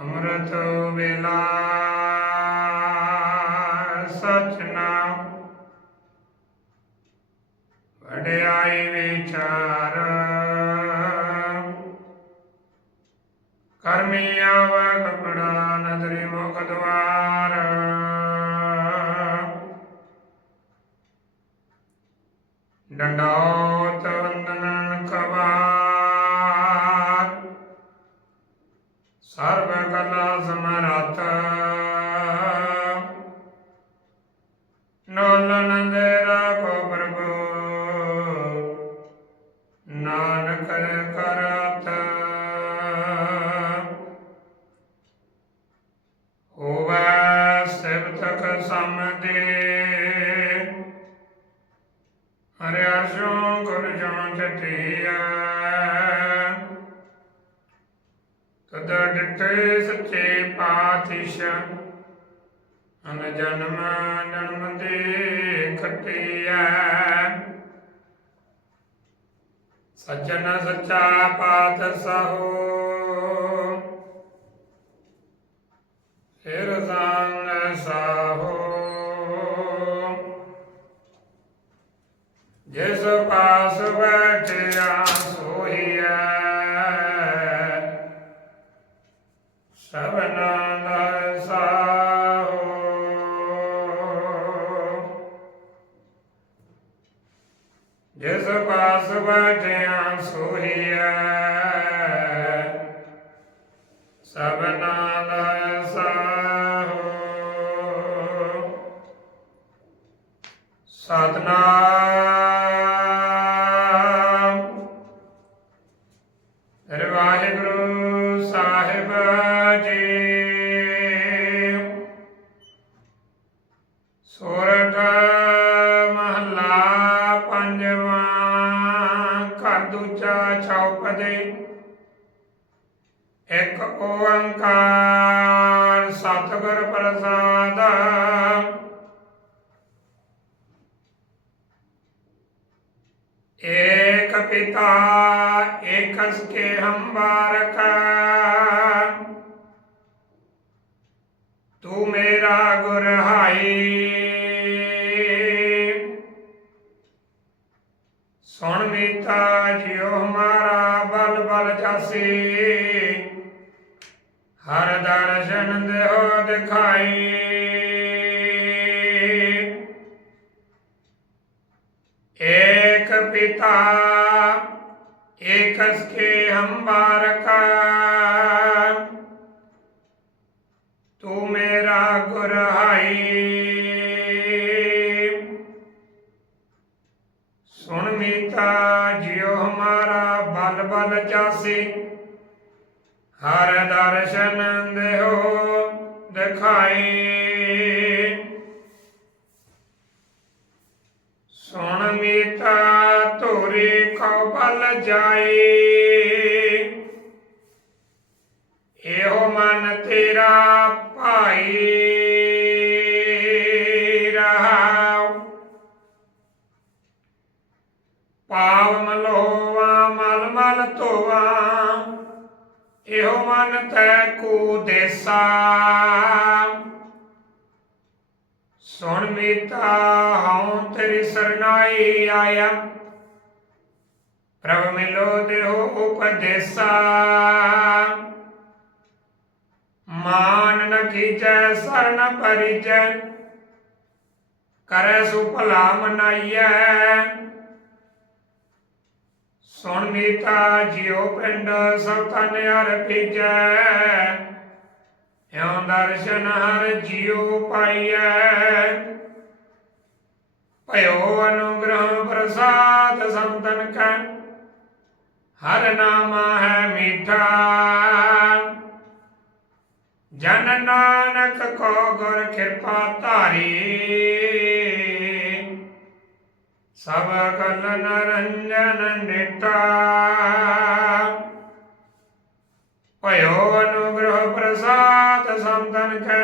ਅੰਮ੍ਰਿਤ ਵੇਲਾ ਸਚ ਨਾਮ। ਵਡਿਆਈ ਵਿਚਾਰ। ਕਰਮੀ ਆਵ ਕਪੜਾ ਨਦਰੀ ਮੁਖ ਦਵਾਰ। ਸਰਬ ਕਲਾ ਸਮਰਥ। ਨੋਲਨ ਦੇ ਰਾਖੋ ਪ੍ਰਭੂ। ਨਾਨਕ ਕਰਤ। ਹੋਵੈ ਸਿਵਤਕ ਸਮਦੇ ਹਰਿ ਅਰਸ਼ੋਂ ਗੁਰ ਜਾਂ ਚਟਿਆ ਤਦ ਡਿਠੇ ਸੱਚੇ ਪਾਤਸ਼ਾਹ, ਅਨ ਜਨਮ ਜਨਮ ਦੇ ਖਟਿਆ। ਸੱਜਣ ਸੱਚਾ ਪਾਤ ਸਹੋ, ਫਿਰ ਸੰਗ ਸਾਹੋ। ਜਿਸ ਪਾਸ ਸਭਨਾ ਦਾ ਸਾਹੋ। ਜਿਸ ਪਾਸ ਬੈਠਿਆ ਸੋਹੀਐ ਸਭਨਾ ਦਾ ਸਾਹੋ। ਸਤਨਾਮ पदे एक ओंकार सतगुर प्रसाद। एक पिता एक के हम बारक तू मेरा गुरु। ਮਨ ਚਾਸੀ। ਹਰ ਦਰਸ਼ਨ ਦੇਹੋ ਦਿਖਾਈ। ਏਕ ਪਿਤਾ ਏਕਸ ਕੇ ਹੰਬਾਰ ਕਾ ਤੂੰ ਮੇਰਾ ਹਰ ਦਰਸ਼ਨ ਦੇਹੋ ਦਿਖਾਈ। ਸੁਣ ਮੀਤਾ ਧੋਰੀ ਕਉ ਬਲ ਜਾਈ। ਇਹੋ ਮਨ ਤੈ ਕੂ ਦੇਸਾ। ਸੁਣ ਮੀਤਾ, ਹਉ ਤੇਰੀ ਸਰਨਾਈ ਆਇਆ। ਪ੍ਰਭ ਮਿਲੋ ਦੇਹੋ ਉਪਦੇਸਾ। ਮਾਨ ਨ ਕੀਜੈ ਸਰਨ ਪਰਿਜੈ ਕਰੈ ਸੁ ਭਲਾ ਮਨਾਈਐ ਸੁਣ ਮੀਤਾ ਜਿਉ ਪਿੰਡ ਸਭ ਤਨ ਅਰਪੀਜੈ ਇਉ ਦਰਸ਼ਨ ਹਰ ਜਿਉ ਪਾਈਐ। ਭਇਓ ਅਨੁਗ੍ਰਹ ਪ੍ਰਸਾਦ ਸੰਤਨ ਕੈ, ਹਰ ਨਾਮ ਹੈ ਮੀਠਾ। ਜਨ ਨਾਨਕ ਕੋ ਗੁਰ ਕਿਰਪਾ ਧਾਰੀ ਸਭ ਕਲ ਨਰੰਜਨ ਨਿਟਾ ਭਇਓ ਅਨੁਗ੍ਰਹ ਪ੍ਰਸਾਦ ਸੰਤਨ ਕੈ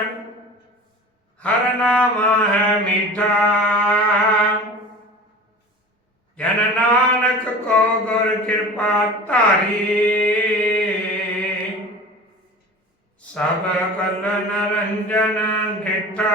ਹਰ ਨਾਮ ਹੈ ਮੀਠਾ। ਜਨ ਨਾਨਕ ਕੋ ਗੁਰ ਕਿਰਪਾ ਧਾਰੀ। ਸਭ ਕਲ ਨਰੰਜਨ ਡਿਠਾ